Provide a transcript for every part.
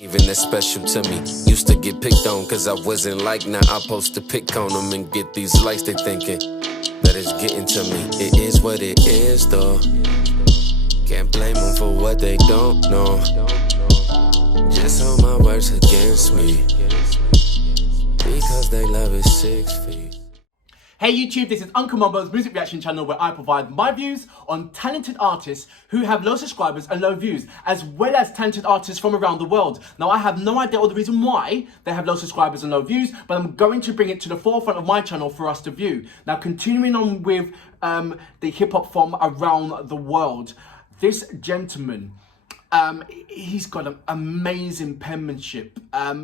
Even that's special to me. Used to get picked on cause I wasn't like, now I post to pick on them and get these likes. They thinking that it's getting to me. It is what it is though. Can't blame them for what they don't know. Just hold my words against me, because they love is 6 feet. Hey YouTube, this is Uncle Mumbo's music reaction channel where I provide my views on talented artists who have low subscribers and low views, as well as talented artists from around the world. Now I have no idea or the reason why they have low subscribers and low views, but I'm going to bring it to the forefront of my channel for us to view. Now continuing on with the hip hop from around the world, this gentleman, he's got an amazing penmanship.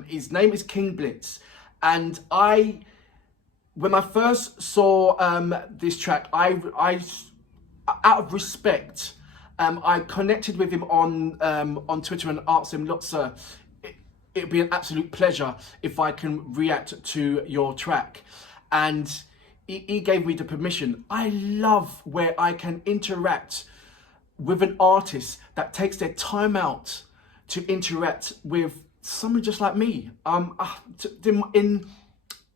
His name is KINGBLITZ, and when I first saw this track, I out of respect, I connected with him on Twitter and asked him, look sir, it'd be an absolute pleasure if I can react to your track. And he gave me the permission. I love where I can interact with an artist that takes their time out to interact with someone just like me. In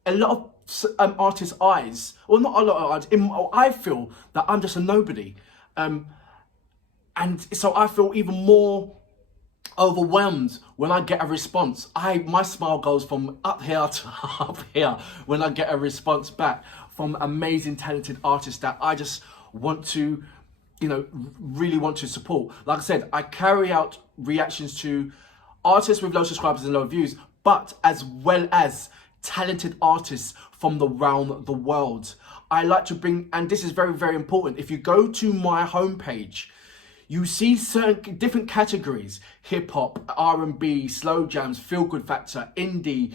a lot of artists' eyes, or not a lot of artists, I feel that I'm just a nobody, and so I feel even more overwhelmed when I get a response. My smile goes from up here to up here when I get a response back from amazing talented artists that I just want to, really want to support. Like I said, I carry out reactions to artists with low subscribers and low views, but as well as talented artists from around the world. I like to bring, and this is very, very important, if you go to my homepage, you see certain different categories: hip-hop, R&B, slow jams, feel-good factor, indie,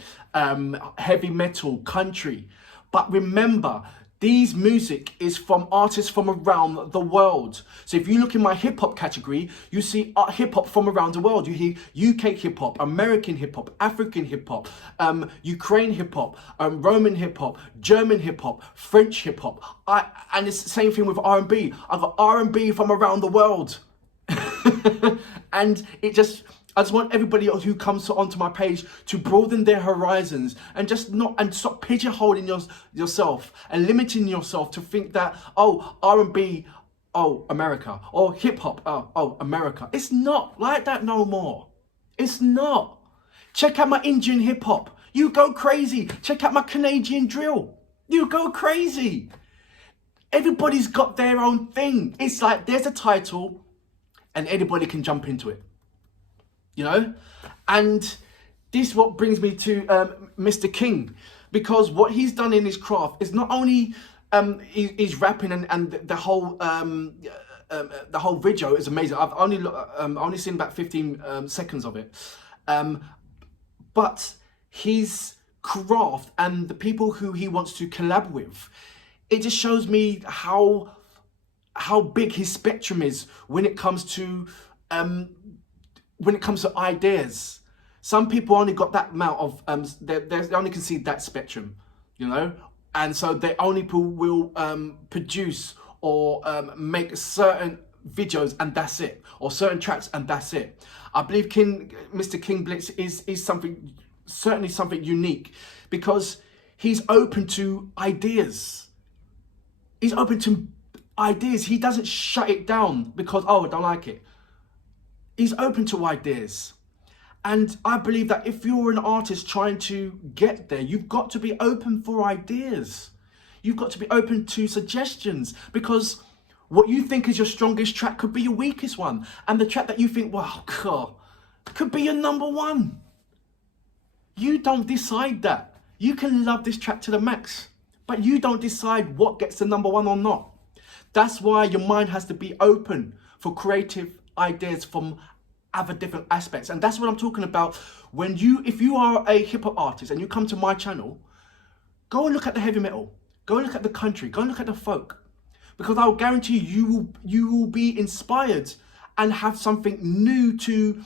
heavy metal, country. But remember, these music is from artists from around the world. So if you look in my hip-hop category, you see hip-hop from around the world. You hear UK hip-hop, American hip-hop, African hip-hop, Ukraine hip-hop, Roman hip-hop, German hip-hop, French hip-hop. And it's the same thing with R&B. I've got R&B from around the world. And I just want everybody who comes onto my page to broaden their horizons and stop pigeonholing yourself and limiting yourself to think that, oh, R&B, oh, America, or hip hop, oh, America. It's not like that no more. It's not. Check out my Indian hip hop. You go crazy. Check out my Canadian drill. You go crazy. Everybody's got their own thing. It's like there's a title and anybody can jump into it. And this is what brings me to Mr. King, because what he's done in his craft is not only he's rapping and the whole video is amazing. I've only seen about 15 seconds of it, but his craft and the people who he wants to collab with, it just shows me how big his spectrum is when it comes to ideas. Some people only got that amount of, they only can see that spectrum, and so they only will produce or make certain videos and that's it, or certain tracks and that's it. I believe Mr. KINGBLITZ is certainly something unique, because he's open to ideas. He's open to ideas. He doesn't shut it down because, oh, I don't like it. He's open to ideas. And I believe that if you're an artist trying to get there, you've got to be open for ideas. You've got to be open to suggestions, because what you think is your strongest track could be your weakest one. And the track that you think, wow, God, could be your number one. You don't decide that. You can love this track to the max, but you don't decide what gets the number one or not. That's why your mind has to be open for creative ideas from other different aspects. And that's what I'm talking about. If you are a hip-hop artist and you come to my channel, go and look at the heavy metal, go and look at the country, go and look at the folk, because I'll guarantee you will be inspired and have something new to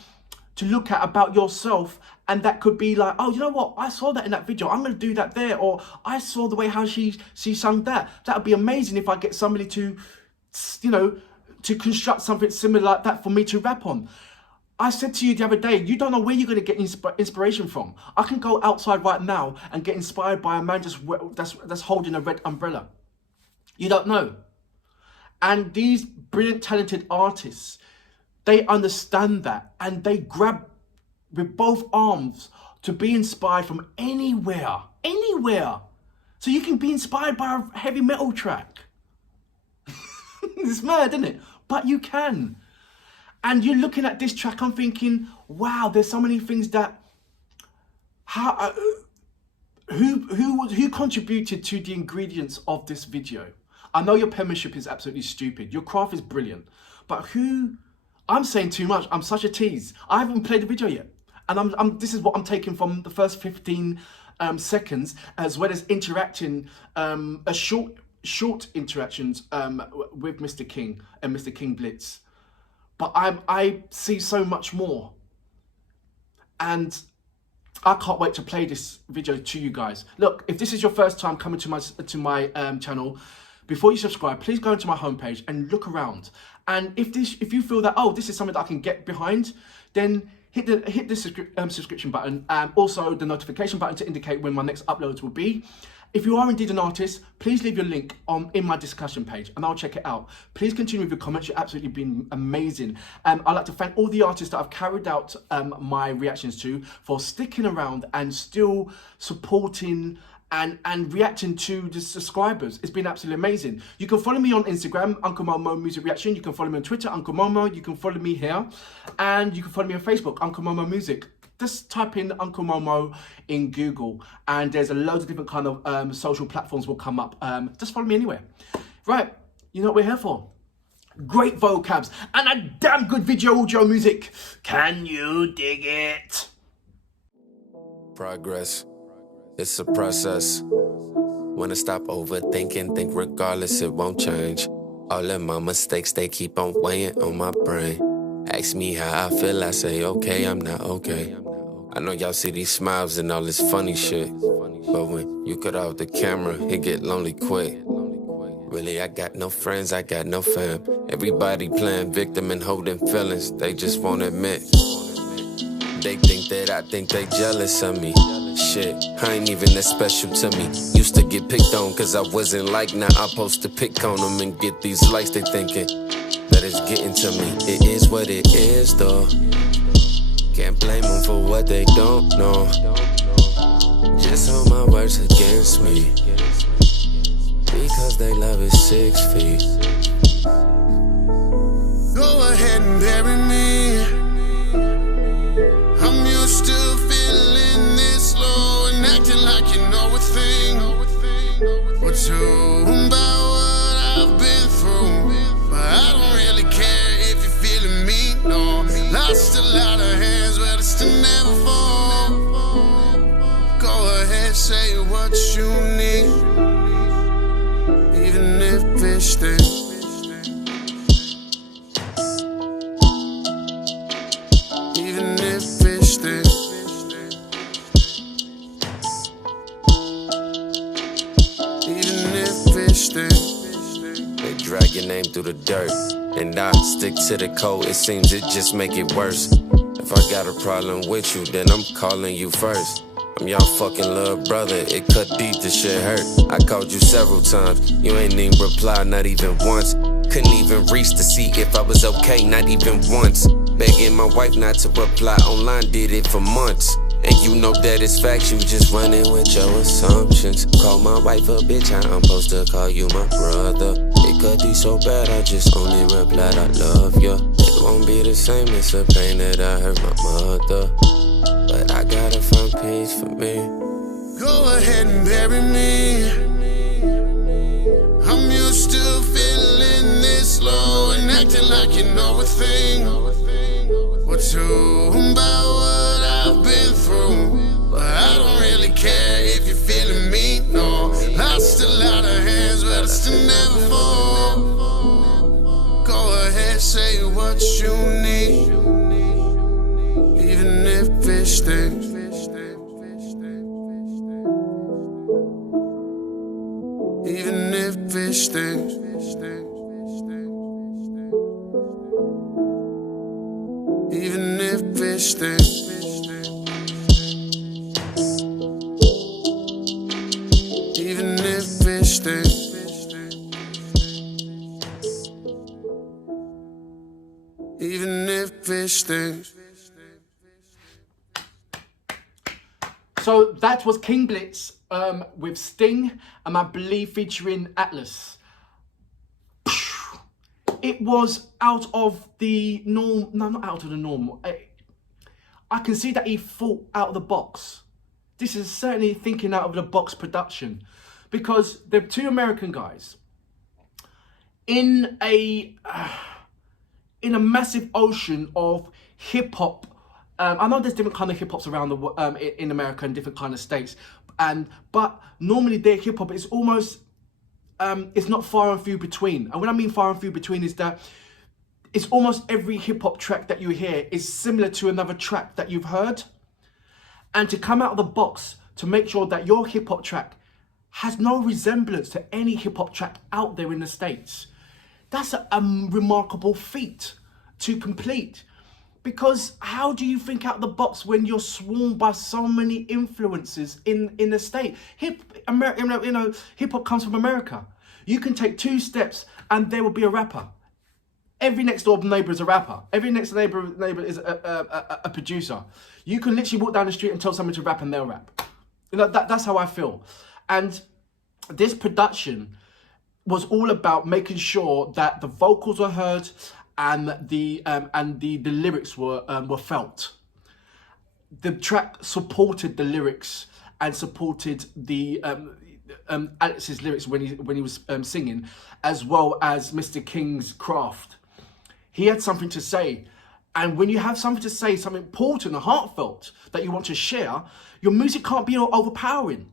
look at about yourself. And that could be like, oh, you know what, I saw that in that video, I'm going to do that there. Or I saw the way how she sung that. That would be amazing if I get somebody to, to construct something similar like that for me to rap on. I said to you the other day, you don't know where you're going to get inspiration from. I can go outside right now and get inspired by a man that's holding a red umbrella. You don't know. And these brilliant, talented artists, they understand that and they grab with both arms to be inspired from anywhere. So you can be inspired by a heavy metal track. It's mad, isn't it? But you can. And you're looking at this track, I'm thinking, wow, there's so many things that, who contributed to the ingredients of this video? I know your penmanship is absolutely stupid. Your craft is brilliant. But I'm saying too much. I'm such a tease. I haven't played the video yet. And this is what I'm taking from the first 15 seconds, as well as interacting, short interactions with Mr. King and Mr. KINGBLITZ. But I see so much more. And I can't wait to play this video to you guys. Look, if this is your first time coming to my channel, before you subscribe, please go into my homepage and look around. And if you feel that, oh, this is something that I can get behind, then hit the subscription button and also the notification button to indicate when my next uploads will be. If you are indeed an artist, please leave your link in my discussion page and I'll check it out. Please continue with your comments. You've absolutely been amazing. I'd like to thank all the artists that I've carried out my reactions to for sticking around and still supporting and reacting to the subscribers. It's been absolutely amazing. You can follow me on Instagram, Uncle Momo Music Reaction. You can follow me on Twitter, Uncle Momo. You can follow me here. And you can follow me on Facebook, Uncle Momo Music. Just type in Uncle Momo in Google and there's a loads of different kind of social platforms will come up. Just follow me anywhere. Right, you know what we're here for. Great vocabs and a damn good video audio music. Can you dig it? Progress, it's a process. When I stop overthinking, think regardless it won't change. All of my mistakes, they keep on weighing on my brain. Ask me how I feel, I say okay, I'm not okay. I know y'all see these smiles and all this funny shit, but when you cut off the camera, it get lonely quick. Really, I got no friends, I got no fam. Everybody playing victim and holding feelings, they just won't admit. They think that I think they jealous of me. Shit, I ain't even that special to me. Used to get picked on cause I wasn't like, now I post to pick on them and get these likes. They thinking that it's getting to me. It is what it is though. Can't blame them for what they don't know. Just hold my words against me, because they love is 6 feet. Go ahead and bury me. I'm used to feeling this low and acting like you know a thing or two about what I've been through. But I don't really care if you're feeling me, no. Lost a lot of hands, but I still never fall. Go ahead, say what you need, even if it stinks. Even if it stinks. Even if it stinks. They drag your name through the dirt, and I stick to the code. It seems it just make it worse. If I got a problem with you, then I'm calling you first. I'm your fucking little brother, it cut deep, this shit hurt. I called you several times, you ain't even reply, not even once. Couldn't even reach to see if I was okay, not even once. Begging my wife not to reply online, did it for months. And you know that it's facts, you just running with your assumptions. Call my wife a bitch, I'm supposed to call you my brother. It could be so bad, I just only replied I love you. It won't be the same, it's a pain that I hurt my mother, but I gotta find peace for me. Go ahead and bury me. I'm used to feeling this low and acting like you know a thing or two about what I've been through. But I don't really care if you're feeling me, no. Lost a lot of hands, but I still never fall. Go ahead, say what you need, even if it stinks. Even if it stinks. Even if fish things. So that was King Blitz with Sting, and I believe featuring Atlas. It was out of the norm. No, not out of the norm. I can see that he thought out of the box. This is certainly thinking out of the box production, because they're two American guys in a massive ocean of hip hop. I know there's different kind of hip hops around the in America and different kind of states, but normally their hip hop is almost it's not far and few between. And when I mean far and few between is that it's almost every hip hop track that you hear is similar to another track that you've heard. And to come out of the box to make sure that your hip hop track has no resemblance to any hip hop track out there in the States, that's a remarkable feat to complete. Because how do you think out of the box when you're swarmed by so many influences in the state? Hip hop comes from America. You can take 2 steps and there will be a rapper. Every next door neighbor is a rapper. Every next neighbor is a producer. You can literally walk down the street and tell someone to rap and they'll rap. You know, that's how I feel. And this production was all about making sure that the vocals were heard and the lyrics were felt. The track supported the lyrics and supported the Alex's lyrics when he was singing, as well as Mr. King's craft. He had something to say, and when you have something to say, something important and heartfelt that you want to share, your music can't be overpowering.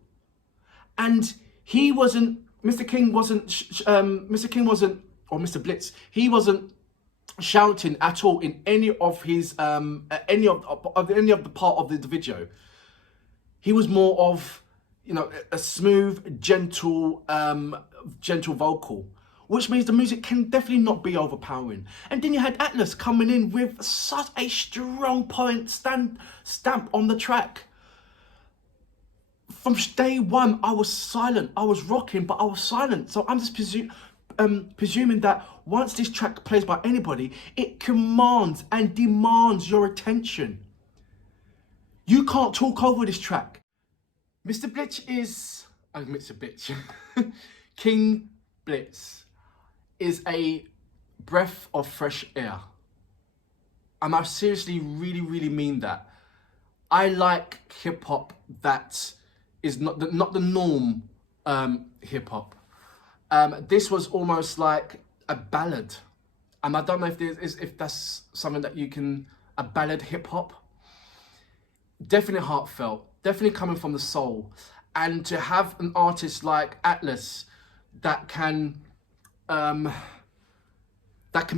And he wasn't. Mr. King wasn't. Or Mr. Blitz. He wasn't shouting at all in any of his any of the part of the video. He was more of, you know, a smooth, gentle vocal, which means the music can definitely not be overpowering. And then you had Atlas coming in with such a strong point stamp on the track. From day one, I was silent. I was rocking, but I was silent. So I'm just presuming that once this track plays by anybody, it commands and demands your attention. You can't talk over this track. Mr. Blitz is... Mr. Blitz. King Blitz is a breath of fresh air. And I seriously really mean that. I like hip-hop that is not the norm hip-hop. This was almost like a ballad. And I don't know if that's something that you can... A ballad hip-hop. Definitely heartfelt. Definitely coming from the soul. And to have an artist like Atlas that can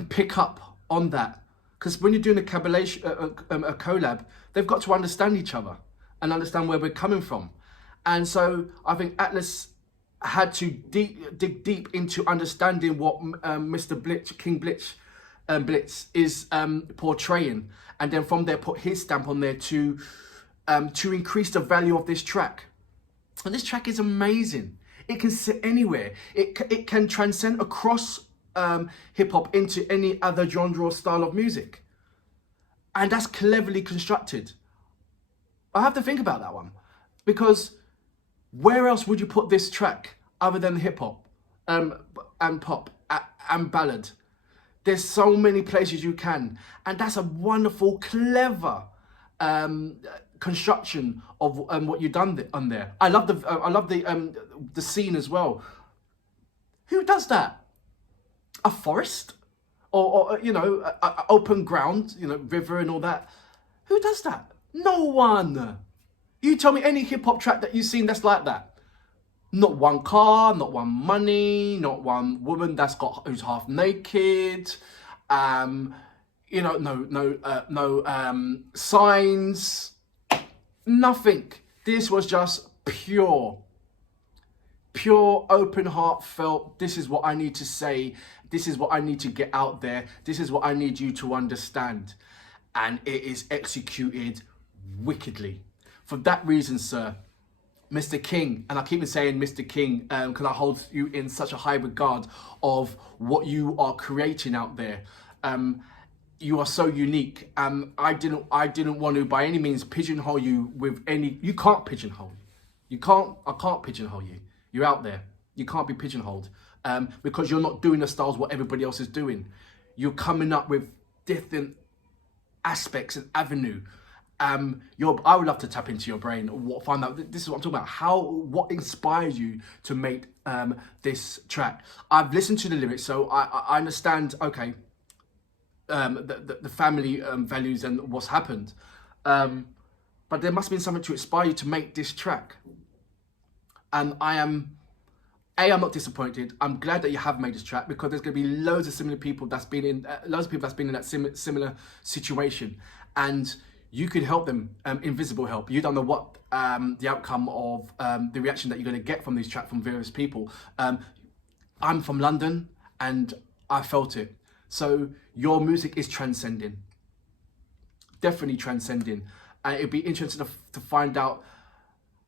pick up on that. Because when you're doing a collab, they've got to understand each other and understand where we're coming from. And so I think Atlas had to dig deep into understanding what Mr. Blitz, King Blitz, Blitz is portraying. And then from there put his stamp on there to increase the value of this track. And this track is amazing. It can sit anywhere. It can transcend across hip-hop into any other genre or style of music. And that's cleverly constructed. I have to think about that one. Because where else would you put this track other than hip-hop and pop and ballad? There's so many places you can. And that's a wonderful, clever construction of what you've done on there. I love the scene as well. Who does that? A forest, or you know, a open ground, you know, river and all that. Who does that? No one. You tell me any hip hop track that you've seen that's like that. Not one car, not one money, not one woman who's half naked. You know, no signs. Nothing. This was just pure, open, heartfelt. This is what I need to say. This is what I need to get out there. This is what I need you to understand. And it is executed wickedly. For that reason, sir, Mr. King, and I keep on saying Mr. King, because I hold you in such a high regard of what you are creating out there. you are so unique. I didn't want to by any means pigeonhole you with any. You can't pigeonhole. I can't pigeonhole you. You're out there. You can't be pigeonholed because you're not doing the styles what everybody else is doing. You're coming up with different aspects and avenue. I would love to tap into your brain, find out. This is what I'm talking about. What inspired you to make this track? I've listened to the lyrics, so I understand. Okay, the family values and what's happened, but there must have been something to inspire you to make this track. And I'm not disappointed. I'm glad that you have made this track, because there's going to be loads of similar people that's been in that similar situation, and you could help them, invisible help. You don't know what the outcome of the reaction that you're going to get from this track from various people. I'm from London and I felt it. So your music is transcending, definitely transcending. And it'd be interesting to find out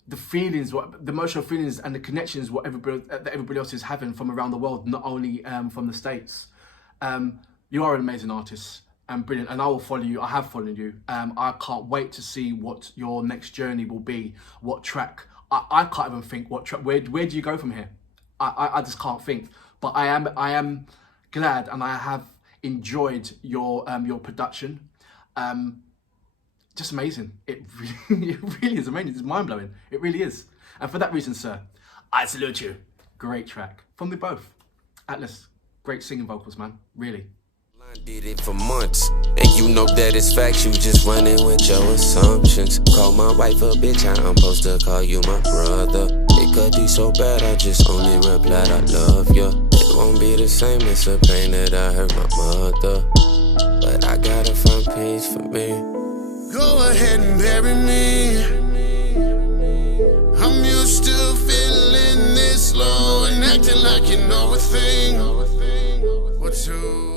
the feelings, the emotional feelings and the connections that everybody else is having from around the world, not only from the States. You are an amazing artist and brilliant, and I will follow you. I have followed you. I can't wait to see what your next journey will be. What track? I can't even think what track. Where do you go from here? I just can't think. But I am glad, and I have enjoyed your production. Just amazing. It really is amazing. It's mind blowing. It really is. And for that reason, sir, I salute you. Great track from the both. Atlas, great singing vocals, man. Really. I did it for months, and you know that it's facts. You just running with your assumptions. Call my wife a bitch, I'm supposed to call you my brother. It could be so bad, I just only replied I love you. It won't be the same, it's a pain that I hurt my mother, but I gotta find peace for me. Go ahead and bury me. I'm used to feeling this low and acting like you know a thing or two.